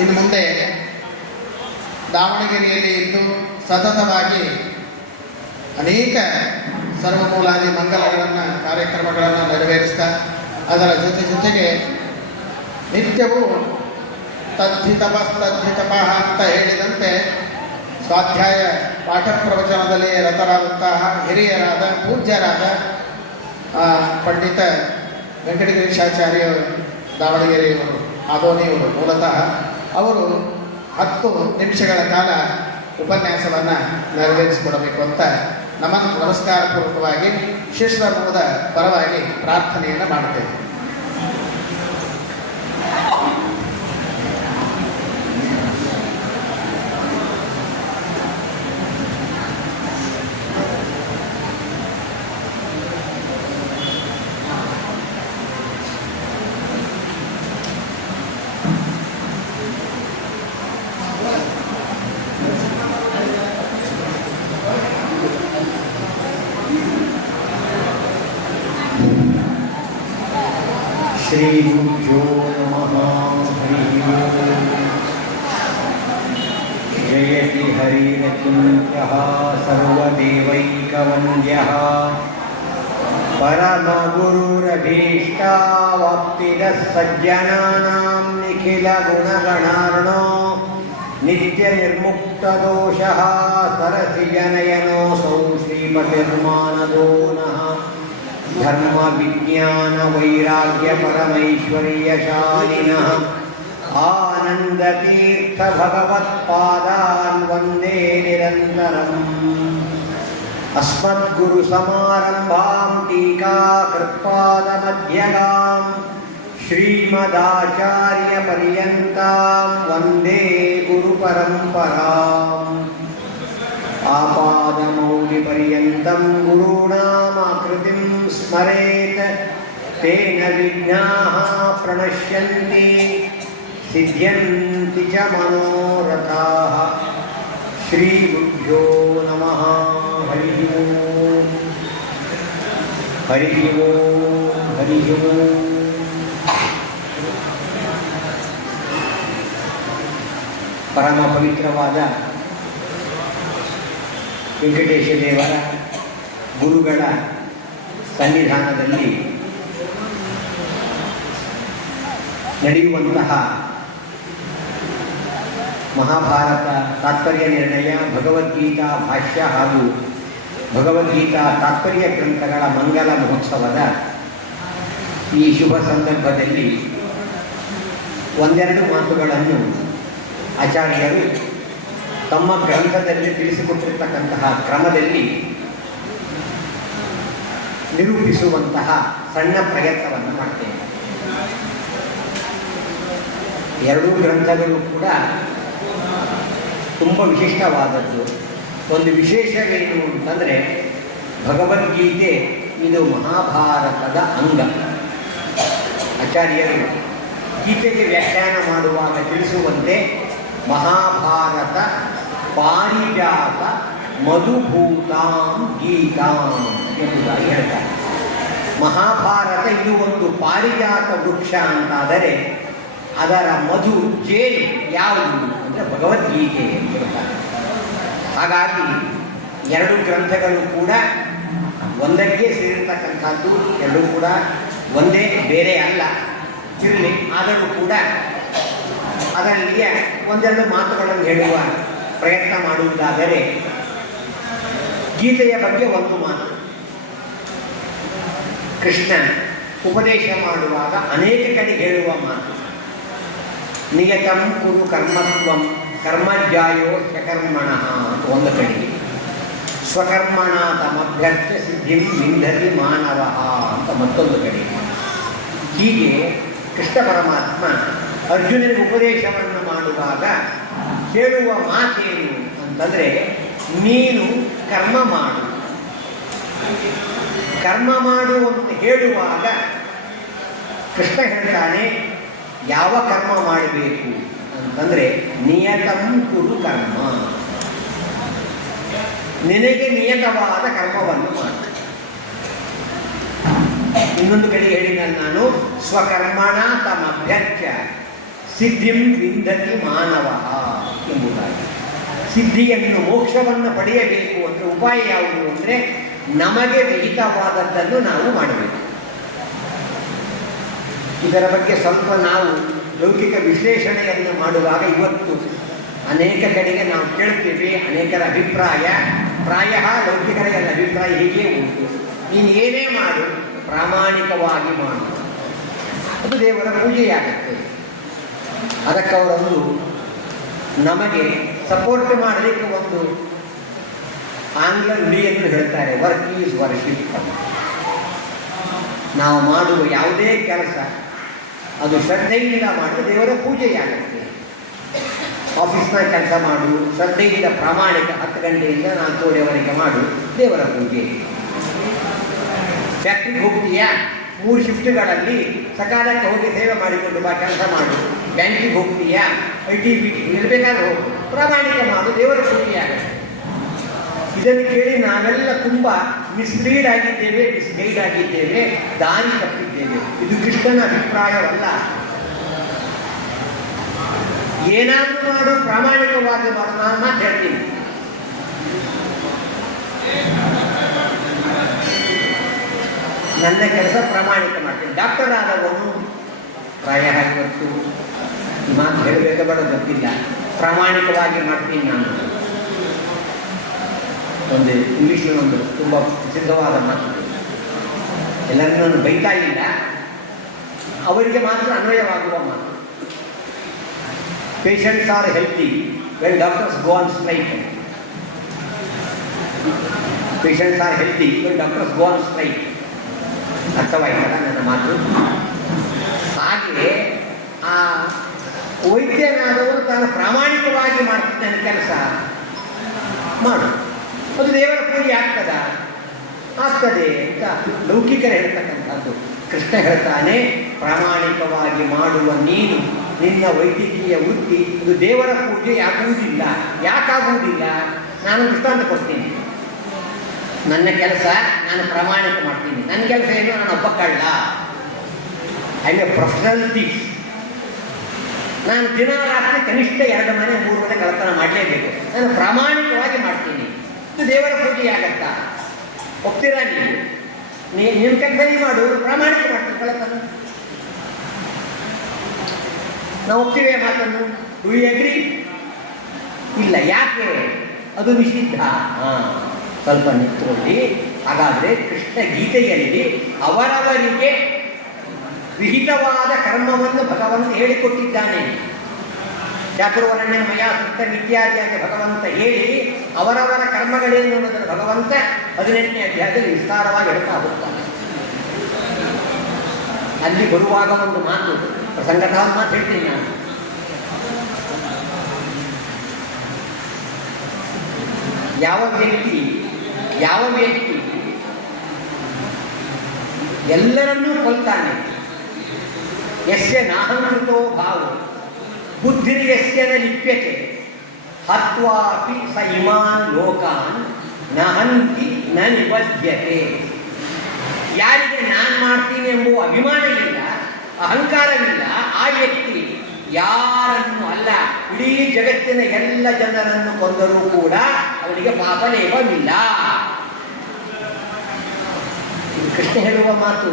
ಇನ್ನು ಮುಂದೆ ದಾವಣಗೆರೆಯಲ್ಲಿ ಇದ್ದು ಸತತವಾಗಿ ಅನೇಕ ಸರ್ವಮೂಲಾದಿ ಮಂಗಲಗಳನ್ನು ಕಾರ್ಯಕ್ರಮಗಳನ್ನು ನೆರವೇರಿಸ್ತಾ ಅದರ ಜೊತೆಗೆ ನಿತ್ಯವೂ ತದ್ಧಿತಪ ಅಂತ ಹೇಳಿದಂತೆ ಸ್ವಾಧ್ಯಾಯ ಪಾಠ ಪ್ರವಚನದಲ್ಲಿ ರತರಾದಂತಹ ಹಿರಿಯರಾದ ಪೂಜ್ಯರಾದ ಪಂಡಿತ ವೆಂಕಟಗಿರೀಶಾಚಾರ್ಯ ದಾವಣಗೆರೆಯವರು ಆದೋನಿಯವರು ಮೂಲತಃ ಅವರು 10 ನಿಮಿಷಗಳ ಕಾಲ ಉಪನ್ಯಾಸವನ್ನು ನೆರವೇರಿಸಿಕೊಡಬೇಕು ಅಂತ ನಮಸ್ಕಾರ ಪೂರ್ವಕವಾಗಿ ಶಿಷ್ಯಮೂಲದ ಪರವಾಗಿ ಪ್ರಾರ್ಥನೆಯನ್ನು ಮಾಡುತ್ತೇವೆ. श्रीगुरुभ्यो नमः। हरिः ओम्। जयति हरिरचिन्त्यः सर्वदेवैकवन्द्यः परमगुरुरभीष्टावाप्तिदः सज्जनानां निखिलगुणगणार्णो नित्यनिर्मुक्तदोषः सरसिजनयनोऽसौ श्रीपतिर्मानदो नः धर्म विज्ञान वैराग्य परमैश्वर्यशालिनः आनंदतीर्थ भगवत्पादान् वन्दे निरन्तरम्। अस्मद्गुरु समारम्भां टीकाकृत्पादमध्यगां श्रीमदाचार्य पर्यन्तां वन्दे गुरुपरम्पराम्। आपादमौलिपर्यन्तं गुरूणामाकृतिं स्मरेत् तेन विघ्नाः प्रणश्यन्ति सिद्ध्यन्ति च मनोरथाः। श्रीगुरुभ्यो नमः। हरिः ओम्। हरिः ओम्। हरिः ओम्। परम पवित्रवाद ವೆಂಕಟೇಶ ದೇವರ ಗುರುಗಳ ಸನ್ನಿಧಾನದಲ್ಲಿ ನಡೆಯುವಂತಹ ಮಹಾಭಾರತ ತಾತ್ಪರ್ಯ ನಿರ್ಣಯ, ಭಗವದ್ಗೀತಾ ಭಾಷ್ಯ ಹಾಗೂ ಭಗವದ್ಗೀತಾ ತಾತ್ಪರ್ಯ ಗ್ರಂಥಗಳ ಮಂಗಲ ಮಹೋತ್ಸವದ ಈ ಶುಭ ಸಂದರ್ಭದಲ್ಲಿ ಒಂದೆರಡು ಮಾತುಗಳನ್ನು ಆಚಾರ್ಯರು ತಮ್ಮ ಗ್ರಂಥದಲ್ಲಿ ತಿಳಿಸಿಕೊಟ್ಟಿರ್ತಕ್ಕಂತಹ ಕ್ರಮದಲ್ಲಿ ನಿರೂಪಿಸುವಂತಹ ಸಣ್ಣ ಪ್ರಯತ್ನವನ್ನು ಮಾಡ್ತೇನೆ. ಎರಡೂ ಗ್ರಂಥಗಳು ಕೂಡ ತುಂಬ ವಿಶಿಷ್ಟವಾದದ್ದು. ಒಂದು ವಿಶೇಷವೇನು ಅಂತಂದರೆ, ಭಗವದ್ಗೀತೆ ಇದು ಮಹಾಭಾರತದ ಅಂಗ. ಆಚಾರ್ಯರು ಗೀತೆಗೆ ವ್ಯಾಖ್ಯಾನ ಮಾಡುವಾಗ ತಿಳಿಸುವಂತೆ ಮಹಾಭಾರತ ಪಾರಿಜಾತ ಮಧುಭೂತಾಂ ಗೀತಾಂ ಎಂಬುದಾಗಿ ಹೇಳ್ತಾರೆ. ಮಹಾಭಾರತ ಇದು ಒಂದು ಪಾರಿಜಾತ ವೃಕ್ಷ ಅಂತಾದರೆ ಅದರ ಮಧು ಜೇನು ಯಾವುದು ಅಂದರೆ ಭಗವದ್ಗೀತೆ ಅಂತ ಹೇಳ್ತಾರೆ. ಹಾಗಾಗಿ ಎರಡು ಗ್ರಂಥಗಳು ಕೂಡ ಒಂದಕ್ಕೆ ಸೇರಿರ್ತಕ್ಕಂಥದ್ದು, ಎರಡೂ ಕೂಡ ಒಂದೇ, ಬೇರೆ ಅಲ್ಲ. ಇರಲಿ, ಆದರೂ ಕೂಡ ಅದರಲ್ಲಿಯ ಒಂದೆರಡು ಮಾತುಗಳನ್ನು ಹೇಳುವ ಪ್ರಯತ್ನ ಮಾಡುವುದಾದರೆ, ಗೀತೆಯ ಬಗ್ಗೆ ಒಂದು ಮಾತು. ಕೃಷ್ಣ ಉಪದೇಶ ಮಾಡುವಾಗ ಅನೇಕ ಕಡೆ ಹೇಳುವ ಮಾತು, ನಿಯತಂ ಕುರು ಕರ್ಮತ್ವಂ ಕರ್ಮಜ್ಜಾಯೋ ಸ್ವಕರ್ಮಣಃ ಅಂತ ಒಂದು ಕಡೆಗೆ, ಸ್ವಕರ್ಮಣ ತಮಭ್ಯರ್ಥ ಸಿದ್ಧಿಂ ವಿಂಧತಿ ಮಾನವ ಅಂತ ಮತ್ತೊಂದು ಕಡೆ. ಹೀಗೆ ಕೃಷ್ಣ ಪರಮಾತ್ಮ ಅರ್ಜುನನಿಗೆ ಉಪದೇಶವನ್ನು ಮಾಡುವಾಗ ಹೇಳುವ ಮಾತೇನು ಅಂತಂದರೆ, ನೀನು ಕರ್ಮ ಮಾಡು. ಕರ್ಮ ಮಾಡು ಅಂತ ಹೇಳುವಾಗ ಕೃಷ್ಣ ಹೇಳ್ತಾನೆ, ಯಾವ ಕರ್ಮ ಮಾಡಬೇಕು ಅಂತಂದರೆ ನಿಯತಂ ಕುರು ಕರ್ಮ, ನಿನಗೆ ನಿಯತವಾದ ಕರ್ಮವನ್ನು ಮಾಡು. ಇನ್ನೊಂದು ಕಡೆ ಹೇಳಿದ ನಾನು, ಸ್ವಕರ್ಮಣ ತಮಭ್ಯರ್ಚ್ಯ ಸಿದ್ಧಿಂ ವಿಂದತಿ ಮಾನವ ಎಂಬುದಾಗಿ. ಸಿದ್ಧಿಯನ್ನು ಮೋಕ್ಷವನ್ನು ಪಡೆಯಬೇಕು ಅಂದರೆ ಉಪಾಯ ಯಾವುದು ಅಂದರೆ ನಮಗೆ ವಿಹಿತವಾದದ್ದನ್ನು ನಾವು ಮಾಡಬೇಕು. ಇದರ ಬಗ್ಗೆ ಸ್ವಲ್ಪ ನಾವು ಲೌಕಿಕ ವಿಶ್ಲೇಷಣೆಯನ್ನು ಮಾಡುವಾಗ ಇವತ್ತು ಅನೇಕ ಕಡೆಗೆ ನಾವು ಕೇಳ್ತೀವಿ, ಅನೇಕರ ಅಭಿಪ್ರಾಯ, ಪ್ರಾಯ ಲೌಕಿಕರ ಎಲ್ಲ ಅಭಿಪ್ರಾಯ ಹೀಗೆ ಉಂಟು, ನೀನು ಏನೇ ಮಾಡು ಪ್ರಾಮಾಣಿಕವಾಗಿ ಮಾಡು, ಅದು ದೇವರ ಪೂಜೆಯಾಗುತ್ತೆ. ಅದಕ್ಕೆ ಅವರೊಂದು ನಮಗೆ ಸಪೋರ್ಟ್ ಮಾಡಲಿಕ್ಕೆ ಒಂದು ಆಂಗ್ಲ ನುಡಿಯನ್ನು ಹೇಳ್ತಾರೆ, ವರ್ಕ್ ಈಸ್ ವರ್ಷಿಪ್. ನಾವು ಮಾಡುವ ಯಾವುದೇ ಕೆಲಸ ಅದು ಶ್ರದ್ಧೆಯಿಂದ ಮಾಡಿ ದೇವರ ಪೂಜೆಯಾಗುತ್ತೆ. ಆಫೀಸ್ನ ಕೆಲಸ ಮಾಡು ಶ್ರದ್ಧೆಯಿಂದ ಪ್ರಾಮಾಣಿಕ 10 ಗಂಟೆಯಿಂದ 4 ಗಂಟೆವರೆಗೆ ಮಾಡು ದೇವರ ಪೂಜೆ. ಫ್ಯಾಕ್ಟ್ರಿಗೆ ಹೋಗ್ತೀಯಾ 3 ಶಿಫ್ಟ್ಗಳಲ್ಲಿ ಸಕಾಲಕ್ಕೆ ಹೋಗಿ ಸೇವೆ ಮಾಡಿಕೊಂಡು ಬಾ, ಕೆಲಸ ಮಾಡು. ಬ್ಯಾಂಕಿಗೆ ಹೋಗ್ತೀಯಾ IT BT ಇರಬೇಕಾದ್ರೆ ಹೋಗು, ಪ್ರಾಮಾಣಿಕ ಮಾಡು ದೇವರ ಪೂಜೆಯಾಗುತ್ತೆ. ಇದನ್ನು ಕೇಳಿ ನಾವೆಲ್ಲ ತುಂಬ ಮಿಸ್ಲೀಡ್ ಆಗಿದ್ದೇವೆ, ಮಿಸ್ಗೈಡ್ ಆಗಿದ್ದೇವೆ, ದಾರಿ ತಪ್ಪಿದ್ದೇವೆ. ಇದು ಕೃಷ್ಣನ ಅಭಿಪ್ರಾಯವಲ್ಲ. ಏನಾದರೂ ಮಾಡು ಪ್ರಾಮಾಣಿಕವಾಗಿ ಮಾಡು. ನಾನು ಮಾತು ಹೇಳ್ತೀನಿ, ನನ್ನ ಕೆಲಸ ಪ್ರಾಮಾಣಿಕ ಮಾಡ್ತೀನಿ. ಡಾಕ್ಟರ್ ಆದವನು ಪ್ರಾಯ ಇವತ್ತು ಈ ಮಾತು ಹೇಳಬೇಕು ಬೇಡ ಗೊತ್ತಿಲ್ಲ, ಪ್ರಾಮಾಣಿಕವಾಗಿ ಮಾಡ್ತೀನಿ ನಾನು. ಒಂದು ಇಂಗ್ಲೀಷ್ನ ಒಂದು ತುಂಬ ಪ್ರಸಿದ್ಧವಾದ ಮಾತು, ಎಲ್ಲರೂ ನಾನು ಬೈತಾ ಇಲ್ಲ, ಅವರಿಗೆ ಮಾತ್ರ ಅನ್ವಯವಾಗುವ ಮಾತು. Patients are healthy when doctors go on strike. Patients are healthy when doctors go on strike. ಅರ್ಥವಾಯ್ತಲ್ಲ ನನ್ನ ಮಾತು? ಹಾಗೆ ಆ ವೈದ್ಯನಾದವರು ತಾನು ಪ್ರಾಮಾಣಿಕವಾಗಿ ಮಾಡ್ತಿದ್ದಾನೆ ಕೆಲಸ ಮಾಡು, ಅದು ದೇವರ ಪೂಜೆ ಆಗ್ತದ? ಆಗ್ತದೆ ಅಂತ ಲೌಕಿಕರು ಹೇಳ್ತಕ್ಕಂಥದ್ದು. ಕೃಷ್ಣ ಹೇಳ್ತಾನೆ, ಪ್ರಾಮಾಣಿಕವಾಗಿ ಮಾಡುವ ನೀನು ನಿನ್ನ ವೈದ್ಯಕೀಯ ವೃತ್ತಿ ಇದು ದೇವರ ಪೂಜೆ ಆಗುವುದಿಲ್ಲ. ಯಾಕಾಗುವುದಿಲ್ಲ? ನಾನು ದೃಷ್ಟಾಂತ ಕೊಡ್ತೀನಿ. ನನ್ನ ಕೆಲಸ ನಾನು ಪ್ರಾಮಾಣಿಕ ಮಾಡ್ತೀನಿ. ನನ್ನ ಕೆಲಸ ಏನು? ನಾನು ಒಬ್ಬ ಕಳ್ಳ, ಐ ಎ ಪ್ರೊಫೆಷನಲ್ ಥೀಫ್. ನಾನು ದಿನ ರಾತ್ರಿ ಕನಿಷ್ಠ 2 ಮನೆ 3 ಮನೆ ಕಳ್ಳತನ ಮಾಡಲೇಬೇಕು. ನಾನು ಪ್ರಾಮಾಣಿಕವಾಗಿ ಮಾಡ್ತೀನಿ. ಇದು ದೇವರ ಪೂಜೆ ಆಗತ್ತಾ? ಒಪ್ತೀರಾ ನೀವು? ನಿಮ್ಮ ಕೆಲಸ ಮಾಡು, ಪ್ರಾಮಾಣಿಕ ಮಾಡ್ತೀನಿ. ಕಳ್ಳತನ ನಾವು ಒಪ್ತೀವಿ ಮಾತನ್ನು. Do you agree? ಇಲ್ಲ. ಯಾಕೆ? ಅದು ನಿಷಿದ್ಧ. ಸ್ವಲ್ಪ ನಿಂತ್ಕೊಳ್ಳಿ. ಹಾಗಾದರೆ ಕೃಷ್ಣ ಗೀತೆಯಲ್ಲಿ ಅವರವರಿಗೆ ವಿಹಿತವಾದ ಕರ್ಮವನ್ನು ಭಗವಂತ ಹೇಳಿಕೊಟ್ಟಿದ್ದಾನೆ. ಚಾತುರ್ವರ್ಣ್ಯ ಮಯ ಸೃಷ್ಟ ಇತ್ಯಾದಿಯಾಗಿ ಭಗವಂತ ಹೇಳಿ ಅವರವರ ಕರ್ಮಗಳೇನು ಅನ್ನೋದನ್ನು ಭಗವಂತ 18ನೇ ಅಧ್ಯಾಯದಲ್ಲಿ ವಿಸ್ತಾರವಾಗಿ ಹೇಳ್ತಾ ಹೋಗ್ತಾನೆ. ಅಲ್ಲಿ ಬರುವಾಗ ಒಂದು ಮಾತು, ಪ್ರಸಂಗತಃ ಮಾತು ಹೇಳ್ತೀನಿ ನಾನು. ಯಾವ ವ್ಯಕ್ತಿ ಎಲ್ಲರನ್ನೂ ಕೊಲ್ತಾನೆ, ಯಸ್ಯ ನಾಹಂಕೃತೋ ಭಾವ ಬುದ್ಧಿರ್ಯಸ್ಯ ನ ಲಿಪ್ಯತೆ ಹತ್ವಾಪಿ ಸ ಇಮಾನ್ ಲೋಕಾನ್ ನಹಂತಿ ನ ನಿಬಧ್ಯತೆ. ಯಾರಿಗೆ ನಾನು ಮಾಡ್ತೀನಿ ಎಂಬುವ ಅಭಿಮಾನ ಇಲ್ಲ, ಅಹಂಕಾರವಿಲ್ಲ, ಆ ವ್ಯಕ್ತಿ ಯಾರನ್ನು ಅಲ್ಲ, ಇಡೀ ಜಗತ್ತಿನ ಎಲ್ಲ ಜನರನ್ನು ಕೊಂದರೂ ಕೂಡ ಅವನಿಗೆ ಪಾಪಲೇಪವಿಲ್ಲ. ಕೃಷ್ಣ ಹೇಳುವ ಮಾತು.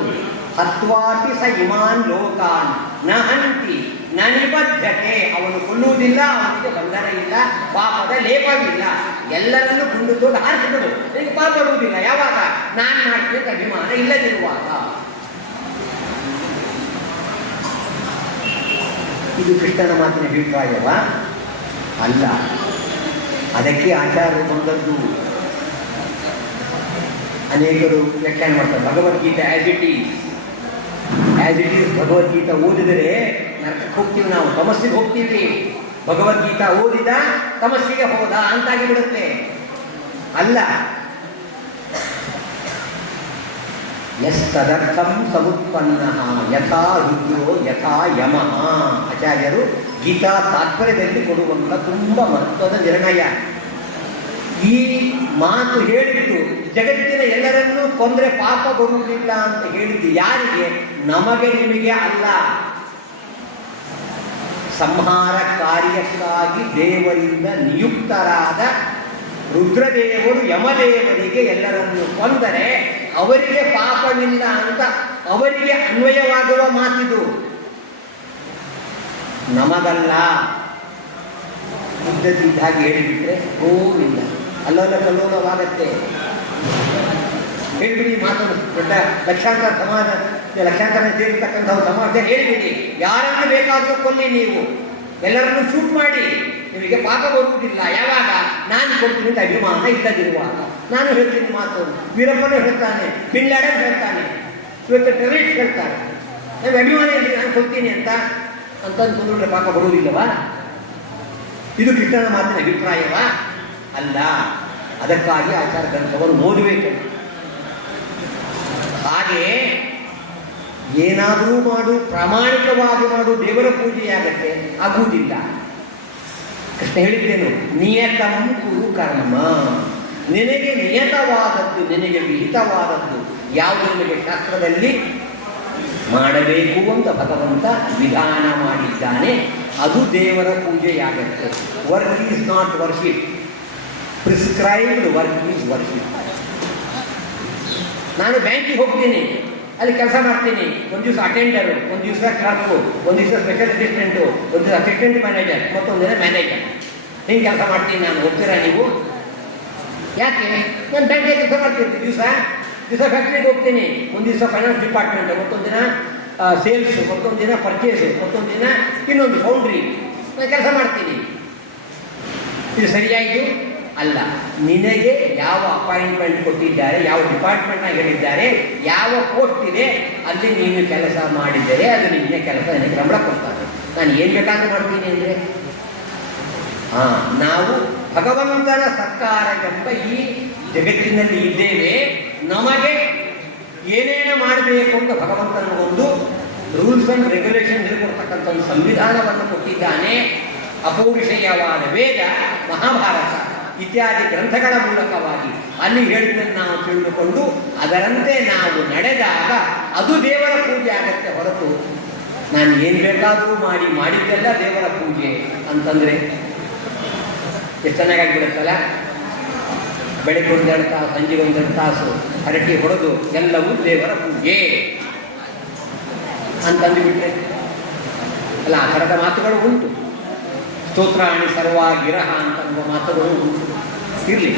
ಹತ್ವಾಪಿ ಸ ಇಮಾನ್ ಲೋಕಾನ್ ನ ಹಂತಿ ನ ನಿಬದ್ಧತೆ. ಅವನು ಕೊಲ್ಲುವುದಿಲ್ಲ, ಅವನಿಗೆ ಬಂಧನ ಇಲ್ಲ, ಪಾಪದ ಲೇಪವಿಲ್ಲ. ಎಲ್ಲರನ್ನು ಗುಂಡು ತೋಡು ಹಾರಿಸಿದಳು, ನಿನಗೆ ಪಾಪ ಬರುವುದಿಲ್ಲ. ಯಾವಾಗ? ನಾನು ಮಾಡ್ತಿದ್ದ ಅಭಿಮಾನ ಇಲ್ಲದಿರುವಾಗ. ಇದು ಕೃಷ್ಣನ ಮಾತಿನ ಅಭಿಪ್ರಾಯವ? ಅಲ್ಲ. ಅದಕ್ಕೆ ಆಚಾರ್ಯರು ಬಂದದ್ದು. ಅನೇಕರು ವ್ಯಾಖ್ಯಾನ ಮಾಡ್ತಾರೆ Bhagavad Gita as it is Bhagavad Gita ಓದಿದರೆ ನರಕಕ್ಕೆ ಹೋಗ್ತೀವಿ, ನಾವು ತಮಸ್ಸಿಗೆ ಹೋಗ್ತೀವಿ. ಭಗವದ್ಗೀತಾ ಓದಿದ ತಮಸ್ಸಿಗೆ ಹೋದ ಅಂತಾಗಿ ಬಿಡುತ್ತೆ. ಅಲ್ಲ. ಯಸ್ತದರ್ಥಂ ಸಮುತ್ಪನ್ನ ಯಥಾ ರುದ್ರೋ ಯಥಾ ಯಮಃ. ಆಚಾರ್ಯರು ಗೀತಾ ತಾತ್ಪರ್ಯದಲ್ಲಿ ಕೊಡುವಂಥ ತುಂಬ ಮಹತ್ವದ ನಿರ್ಣಯ. ಈ ಮಾತು ಹೇಳಿದ್ದು ಜಗತ್ತಿನ ಎಲ್ಲರನ್ನೂ ಕೊಂದರೆ ಪಾಪ ಬರುವುದಿಲ್ಲ ಅಂತ ಹೇಳಿದ್ದು ಯಾರಿಗೆ? ನಮಗೆ, ನಿಮಗೆ ಅಲ್ಲ. ಸಂಹಾರ ಕಾರ್ಯಕ್ಕಾಗಿ ದೇವರಿಂದ ನಿಯುಕ್ತರಾದ ರುದ್ರದೇವರು ಯಮದೇವರಿಗೆ ಎಲ್ಲರನ್ನು ಕೊಂದರೆ ಅವರಿಗೆ ಪಾಪವಿಲ್ಲ ಅಂತ ಅವರಿಗೆ ಅನ್ವಯವಾಗುವ ಮಾತಿದು, ನಮಗಲ್ಲ. ಇದ್ದದ್ದಿದ್ದಾಗಿ ಹೇಳಿಬಿಟ್ರೆ ಗೋವಿಲ್ಲ, ಅಲ್ಲೋಲ ಕಲ್ಲೋಲವಾಗತ್ತೆ. ಹೇಳಿಬಿಡಿ ಮಾತನ್ನು, ದೊಡ್ಡ ಲಕ್ಷಾಂತರ ಸಮಾಜ, ಲಕ್ಷಾಂತರ ಸೇರಿರ್ತಕ್ಕಂಥವು ಸಮಾಜ ಹೇಳಿಬಿಡಿ, ಯಾರನ್ನು ಬೇಕಾದರೂ ಕೊಲ್ಲಿ, ನೀವು ಎಲ್ಲರನ್ನು ಶೂಟ್ ಮಾಡಿ, ನಿಮಗೆ ಪಾಪ ಬರುವುದಿಲ್ಲ. ಯಾವಾಗ? ನಾನು ಕೊಡ್ತೀನಿ ಅಂತ ಅಭಿಮಾನ ಇಲ್ಲದಿರುವಾಗ. ನಾನು ಹೇಳ್ತೀನಿ ಮಾತು, ವೀರಪ್ಪನೇ ಹೇಳ್ತಾನೆ, ಬಿನ್ ಲಾಡೆನ್ ಹೇಳ್ತಾನೆ, ಇವತ್ತು ಟೆರರಿಸ್ಟ್ ಹೇಳ್ತಾರೆ, ನಮಗೆ ಅಭಿಮಾನ ಇಲ್ಲ ನಾನು ಕೊಡ್ತೀನಿ ಅಂತಂದ್ರೆ ಪಾಪ ಬರುವುದಿಲ್ಲವಾ? ಇದು ಕೃಷ್ಣನ ಮಾತಿನ ಅಭಿಪ್ರಾಯವಾ? ಅಲ್ಲ. ಅದಕ್ಕಾಗಿ ಆಚಾರ ಗ್ರಂಥವನ್ನು ಓದಬೇಕು. ಹಾಗೆ ಏನಾದರೂ ಮಾಡು, ಪ್ರಾಮಾಣಿಕವಾಗಿ ಮಾಡು, ದೇವರ ಪೂಜೆಯಾಗತ್ತೆ, ಆಗುವುದಿಲ್ಲ. ಕೃಷ್ಣ ಹೇಳಿದ್ದೇನು? ನಿಯತಂ ಕುರು ಕರ್ಮ, ನಿನಗೆ ನಿಯತವಾದದ್ದು, ನಿನಗೆ ವಿಹಿತವಾದದ್ದು ಯಾವುದು ನಿನಗೆ ಶಾಸ್ತ್ರದಲ್ಲಿ ಮಾಡಬೇಕು ಅಂತ ಭಗವಂತ ವಿಧಾನ ಮಾಡಿದ್ದಾನೆ, ಅದು ದೇವರ ಪೂಜೆಯಾಗತ್ತೆ. Work is not worship, prescribed work is worship. ನಾನು ಬ್ಯಾಂಕಿಗೆ ಹೋಗ್ತೀನಿ, ಅಲ್ಲಿ ಕೆಲಸ ಮಾಡ್ತೀನಿ, ಒಂದು ದಿವಸ ಅಟೆಂಡರು, ಒಂದು ದಿವಸ ಕ್ಲರ್ಕು, ಒಂದು ದಿವಸ ಸ್ಪೆಷಲ್ ಅಸಿಸ್ಟೆಂಟು, ಒಂದು ದಿವಸ ಅಸಿಸ್ಟೆಂಟ್ ಮ್ಯಾನೇಜರ್, ಮತ್ತೊಂದು ದಿನ ಮ್ಯಾನೇಜರ್. ಹಿಂಗೆ ಕೆಲಸ ಮಾಡ್ತೀನಿ ನಾನು. ಹೋಗ್ತೀರಾ ನೀವು? ಯಾಕೆ? ನಾನು ಬ್ಯಾಂಕಿಗೆ ಕೆಲಸ ಮಾಡ್ತೀನಿ. ದಿವಸ ಫ್ಯಾಕ್ಟ್ರಿಗೆ ಹೋಗ್ತೀನಿ, ಒಂದು ದಿವಸ ಫೈನಾನ್ಸ್ ಡಿಪಾರ್ಟ್ಮೆಂಟ್, ಮತ್ತೊಂದು ದಿನ ಸೇಲ್ಸು, ಮತ್ತೊಂದು ದಿನ ಪರ್ಚೇಸು, ಮತ್ತೊಂದು ದಿನ ಇನ್ನೊಂದು ಫೌಂಡ್ರಿ, ನಾನು ಕೆಲಸ ಮಾಡ್ತೀನಿ. ಇದು ಸರಿಯಾಯಿತು? ಅಲ್ಲ. ನಿನಗೆ ಯಾವ ಅಪಾಯಿಂಟ್ಮೆಂಟ್ ಕೊಟ್ಟಿದ್ದಾರೆ, ಯಾವ ಡಿಪಾರ್ಟ್ಮೆಂಟ್ನಾಗ ಹೇಳಿದ್ದಾರೆ, ಯಾವ ಪೋಸ್ಟ್ ಇದೆ, ಅಲ್ಲಿ ನೀನು ಕೆಲಸ ಮಾಡಿದರೆ ಅದು ನಿನ್ನೆ ಕೆಲಸ ನನಗೆ ಸಂಬಳ ಕೊಡ್ತಾರೆ. ನಾನು ಏನು ಬೇಕಾದ್ರೂ ಮಾಡ್ತೀನಿ ಅಂದರೆ, ನಾವು ಭಗವಂತನ ಸರ್ಕಾರವೆಂಬ ಈ ಜಗತ್ತಿನಲ್ಲಿ ಇದ್ದೇವೆ. ನಮಗೆ ಏನೇನು ಮಾಡಬೇಕು ಅಂತ ಭಗವಂತನ ಒಂದು ರೂಲ್ಸ್ ಅಂಡ್ ರೆಗ್ಯುಲೇಷನ್ ಹೇಳ್ಕೊಡ್ತಕ್ಕಂಥ ಒಂದು ಸಂವಿಧಾನವನ್ನು ಕೊಟ್ಟಿದ್ದಾನೆ. ಅಪೌರುಷೇಯವಾದ ವೇದ, ಮಹಾಭಾರತ ಇತ್ಯಾದಿ ಗ್ರಂಥಗಳ ಮೂಲಕವಾಗಿ ಅಲ್ಲಿ ಹೇಳಿದ್ದನ್ನು ನಾವು ತಿಳಿದುಕೊಂಡು ಅದರಂತೆ ನಾವು ನಡೆದಾಗ ಅದು ದೇವರ ಪೂಜೆ ಆಗತ್ತೆ ಹೊರತು ನಾನು ಏನು ಬೇಕಾದರೂ ಮಾಡಿದ್ದೆಲ್ಲ ದೇವರ ಪೂಜೆ ಅಂತಂದರೆ ಎಷ್ಟು ಚೆನ್ನಾಗಿಬಿಡುತ್ತಲ್ಲ. ಬೆಳಗ್ಗೆ ಒಂದೆರಡು ತಾಸು, ಸಂಜೆಗೆ ಒಂದೆರಡು ತಾಸು ಹರಟಿ ಹೊಡೆದು ಎಲ್ಲವೂ ದೇವರ ಪೂಜೆ ಅಂತಂದು ಬಿಟ್ಟರೆ ಅಲ್ಲ. ಆ ಥರದ ಮಾತುಗಳು ಉಂಟು. ಸ್ತೋತ್ರಾಣಿ ಸರ್ವಾಗಿರಹ ಅಂತನ್ನುವ ಮಾತುಗಳು ಉಂಟು. ಇರಲಿ,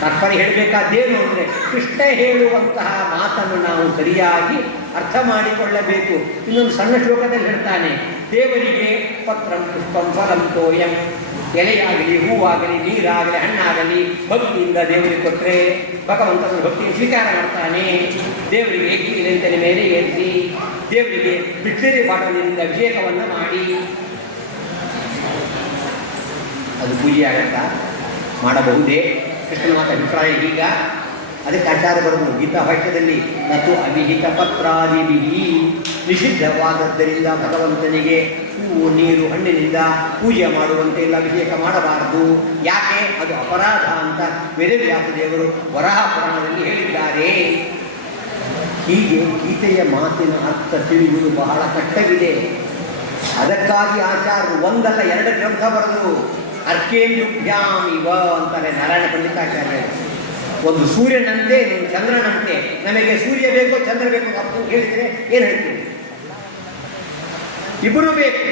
ತಾತ್ಪರ್ಯ ಹೇಳಬೇಕಾದ್ದೇನು ಅಂದರೆ ಕೃಷ್ಣ ಹೇಳುವಂತಹ ಮಾತನ್ನು ನಾವು ಸರಿಯಾಗಿ ಅರ್ಥ ಮಾಡಿಕೊಳ್ಳಬೇಕು. ಇನ್ನೊಂದು ಸಣ್ಣ ಶ್ಲೋಕದಲ್ಲಿ ಹೇಳ್ತಾನೆ, ದೇವರಿಗೆ ಪತ್ರಂ ಪುಷ್ಪಂ ಫಲಂ ತೋಯಂ, ಎಲೆಯಾಗಲಿ, ಹೂವಾಗಲಿ, ನೀರಾಗಲಿ, ಹಣ್ಣಾಗಲಿ ಭಕ್ತಿಯಿಂದ ದೇವರಿಗೆ ಕೊಟ್ಟರೆ ಭಗವಂತನ ಭಕ್ತಿ ಸ್ವೀಕಾರ ಮಾಡ್ತಾನೆ. ದೇವರಿಗೆ ಎಕ್ಕಿನ ಮೇಲೆ ಏರಿಸಿ, ದೇವರಿಗೆ ಬಿಟ್ಟರೆ ಬಾಟಲಿನಿಂದ ಅಭಿಷೇಕವನ್ನು ಮಾಡಿ ಅದು ಪೂಜೆಯಾಗತ್ತಾ? ಮಾಡಬಹುದೇ? ಕೃಷ್ಣನ ಮಾತ ಅಭಿಪ್ರಾಯ ಈಗ. ಅದಕ್ಕೆ ಆಚಾರ್ಯ ಬರೆದು ಗೀತಾ ಭಾಷ್ಯದಲ್ಲಿ ಮತ್ತು ಅವಿಹಿತ ಪತ್ರಾದಿಬಿಹಿ, ನಿಷಿದ್ಧವಾದದ್ದರಿಂದ ಭಗವಂತನಿಗೆ ಹೂವು, ನೀರು, ಹಣ್ಣಿನಿಂದ ಪೂಜೆ ಮಾಡುವಂತೆ ಇಲ್ಲ, ಅಭಿಷೇಕ ಮಾಡಬಾರದು. ಯಾಕೆ? ಅದು ಅಪರಾಧ ಅಂತ ವೇದವ್ಯಾಸ ದೇವರು ವರಾಹ ಪುರಾಣದಲ್ಲಿ ಹೇಳಿದ್ದಾರೆ. ಹೀಗೆ ಗೀತೆಯ ಮಾತಿನ ಅರ್ಥ ತಿಳಿಯುವುದು ಬಹಳ ಕಷ್ಟವಿದೆ. ಅದಕ್ಕಾಗಿ ಆಚಾರ್ಯರು ಒಂದಲ್ಲ ಎರಡು ಗ್ರಂಥ ಬರೆದರು. ಅರ್ಕೇಂದುಭ್ಯಾಮ್ ಇವ ಅಂತಾರೆ ನಾರಾಯಣ ಪಂಡಿತಾಚಾರ್ಯ. ಒಂದು ಸೂರ್ಯನಂತೆ, ಒಂದು ಚಂದ್ರನಂತೆ. ನಮಗೆ ಸೂರ್ಯ ಬೇಕು, ಚಂದ್ರ ಬೇಕು ಅಂತ ಹೇಳಿದರೆ ಏನು ಹೇಳ್ತೀವಿ? ಇಬ್ಬರೂ ಬೇಕು.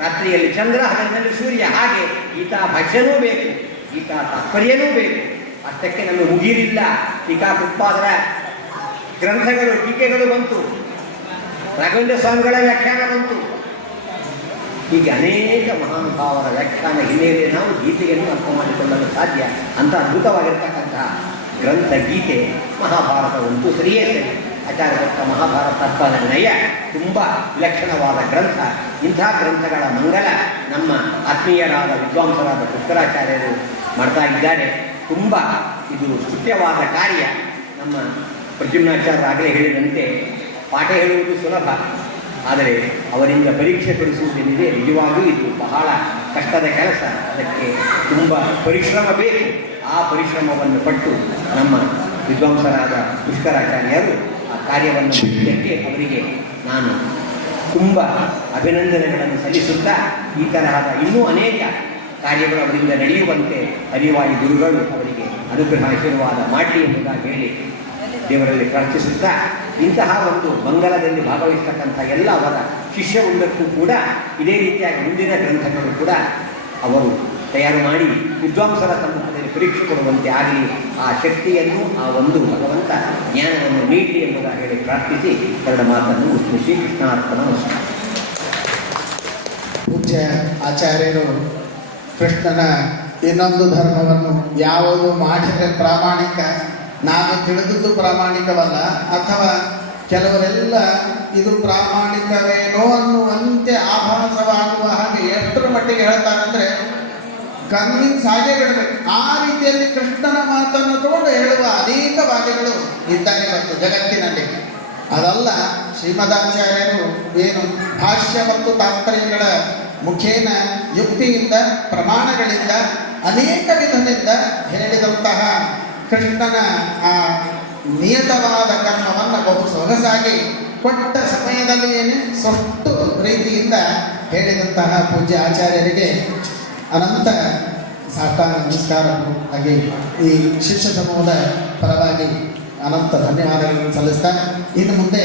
ರಾತ್ರಿಯಲ್ಲಿ ಚಂದ್ರ, ಹಗಲಿನಲ್ಲಿ ಸೂರ್ಯ. ಹಾಗೆ ಗೀತಾ ಭಾಷ್ಯನೂ ಬೇಕು, ಗೀತಾ ತಾತ್ಪರ್ಯನೂ ಬೇಕು. ಅಷ್ಟಕ್ಕೆ ನಮಗೆ ಮುಗಿರಿಲ್ಲ. ಟೀಕಾ ಕೃತ್ಪಾದರ ಗ್ರಂಥಗಳು, ಟೀಕೆಗಳು ಬಂತು, ರಾಘವೇಂದ್ರ ಸ್ವಾಮಿಗಳ ವ್ಯಾಖ್ಯಾನ ಬಂತು. ಹೀಗೆ ಅನೇಕ ಮಹಾನುಭಾವರ ವ್ಯಾಖ್ಯಾನ ಹಿನ್ನೆಲೆಯಲ್ಲಿ ನಾವು ಗೀತೆಯನ್ನು ಅರ್ಥ ಮಾಡಿಕೊಳ್ಳಲು ಸಾಧ್ಯ. ಅಂತ ಅದ್ಭುತವಾಗಿರ್ತಕ್ಕಂತಹ ಗ್ರಂಥ ಗೀತೆ. ಮಹಾಭಾರತ ಅಂತೂ ಸರಿಯೇ ಸರಿ. ಆಚಾರ್ಯ ಭಕ್ತ ಮಹಾಭಾರತ ತತ್ವನಿರ್ಣಯ ತುಂಬ ವಿಲಕ್ಷಣವಾದ ಗ್ರಂಥ. ಇಂಥ ಗ್ರಂಥಗಳ ಮಂಗಲ ನಮ್ಮ ಆತ್ಮೀಯರಾದ ವಿದ್ವಾಂಸರಾದ ಪುಷ್ಕರಾಚಾರ್ಯರು ಮಾಡ್ತಾ ಇದ್ದಾರೆ. ತುಂಬ ಇದು ಸ್ತುತ್ಯವಾದ ಕಾರ್ಯ. ನಮ್ಮ ಪ್ರದ್ಯುಮ್ನಾಚಾರ್ಯರು ಆಗಲೇ ಹೇಳಿದಂತೆ ಪಾಠ ಹೇಳುವುದು ಸುಲಭ, ಆದರೆ ಅವರಿಂದ ಪರೀಕ್ಷೆ ಪಡಿಸುವುದೇನಿದೆ ನಿಜವಾಗಿಯೂ ಇದು ಬಹಳ ಕಷ್ಟದ ಕೆಲಸ. ಅದಕ್ಕೆ ತುಂಬ ಪರಿಶ್ರಮ ಬೇಕು. ಆ ಪರಿಶ್ರಮವನ್ನು ಪಟ್ಟು ನಮ್ಮ ವಿದ್ವಾಂಸರಾದ ಪುಷ್ಕರಾಚಾರ್ಯರು ಆ ಕಾರ್ಯವನ್ನು ಮಾಡಿದ್ದಕ್ಕೆ ಅವರಿಗೆ ನಾನು ತುಂಬ ಅಭಿನಂದನೆಗಳನ್ನು ಸಲ್ಲಿಸುತ್ತಾ ಈ ತರಹದ ಇನ್ನೂ ಅನೇಕ ಕಾರ್ಯಗಳು ಅವರಿಂದ ನಡೆಯುವಂತೆ ಹರಿವಾಯು ಗುರುಗಳು ಅವರಿಗೆ ಅನುಗ್ರಹ ಆಶೀರ್ವಾದ ಮಾಡಲಿ ಎಂಬುದಾಗಿ ಹೇಳಿ ದೇವರಲ್ಲಿ ಪ್ರಾರ್ಥಿಸುತ್ತಾ ಇಂತಹ ಒಂದು ಮಂಗಲದಲ್ಲಿ ಭಾಗವಹಿಸ್ತಕ್ಕಂಥ ಎಲ್ಲ ಅವರ ಶಿಷ್ಯವೃಂದಕ್ಕೂ ಕೂಡ ಇದೇ ರೀತಿಯಾಗಿ ಮುಂದಿನ ಗ್ರಂಥಗಳು ಕೂಡ ಅವರು ತಯಾರು ಮಾಡಿ ವಿದ್ವಾಂಸರ ಸಮ್ಮುಖದಲ್ಲಿ ಪರೀಕ್ಷೆ ಕೊಡುವಂತೆ ಆಗಲಿ, ಆ ಶಕ್ತಿಯನ್ನು ಆ ಒಂದು ಭಗವಂತ ಜ್ಞಾನವನ್ನು ನೀಡಲಿ ಎಂಬುದಾಗಿ ಹೇಳಿ ಪ್ರಾರ್ಥಿಸಿ ಎರಡು ಮಾತನ್ನು ಮುಗಿಸಿ ಕೃಷ್ಣಾರ್ಪಣ ನಮಸ್ಕಾರ. ಪೂಜ್ಯ ಆಚಾರ್ಯರು ಕೃಷ್ಣನ ಇನ್ನೊಂದು ಧರ್ಮವನ್ನು ಯಾವುದು ಮಾಡಿದರೆ ಪ್ರಾಮಾಣಿಕ, ನಾವು ತಿಳಿದುದು ಪ್ರಾಮಾಣಿಕವಲ್ಲ, ಅಥವಾ ಕೆಲವರೆಲ್ಲ ಇದು ಪ್ರಾಮಾಣಿಕವೇನೋ ಅನ್ನುವಂತೆ ಆಭಾಸವಾಗುವ ಹಾಗೆ ಎಷ್ಟರ ಮಟ್ಟಿಗೆ ಹೇಳ್ತಾರಂದ್ರೆ ಕನ್ವಿನ್ಸ್ ಆಗೇ ಬಿಡಬೇಕು. ಆ ರೀತಿಯಲ್ಲಿ ಕೃಷ್ಣನ ಮಾತನ್ನು ತಗೊಂಡು ಹೇಳುವ ಅನೇಕ ವಾದಿಗಳು ಇದ್ದಾರೆ ಇವತ್ತು ಜಗತ್ತಿನಲ್ಲಿ. ಅದಲ್ಲ, ಶ್ರೀಮದಾಚಾರ್ಯರು ಏನು ಭಾಷ್ಯ ಮತ್ತು ತಾತ್ಪರ್ಯಗಳ ಮುಖೇನ ಯುಕ್ತಿಯಿಂದ ಪ್ರಮಾಣಗಳಿಂದ ಅನೇಕ ವಿಧದಿಂದ ಹೇಳಿದಂತಹ ಕೃಷ್ಣನ ಆ ನಿಯತವಾದ ಕರ್ಮವನ್ನು ಬಹು ಸೊಗಸಾಗಿ ಕೊಟ್ಟ ಸಮಯದಲ್ಲಿ ಏನೇ ಸೊಟ್ಟು ರೀತಿಯಿಂದ ಹೇಳಿದಂತಹ ಪೂಜ್ಯ ಆಚಾರ್ಯರಿಗೆ ಅನಂತ ಸಾಷ್ಟಾಂಗ ನಮಸ್ಕಾರಗಳು ಹಾಗೆ ಈ ಶಿಷ್ಯ ಸಮೂಹದ ಪರವಾಗಿ ಅನಂತ ಧನ್ಯವಾದಗಳನ್ನು ಸಲ್ಲಿಸ್ತಾ ಇನ್ನು ಮುಂದೆ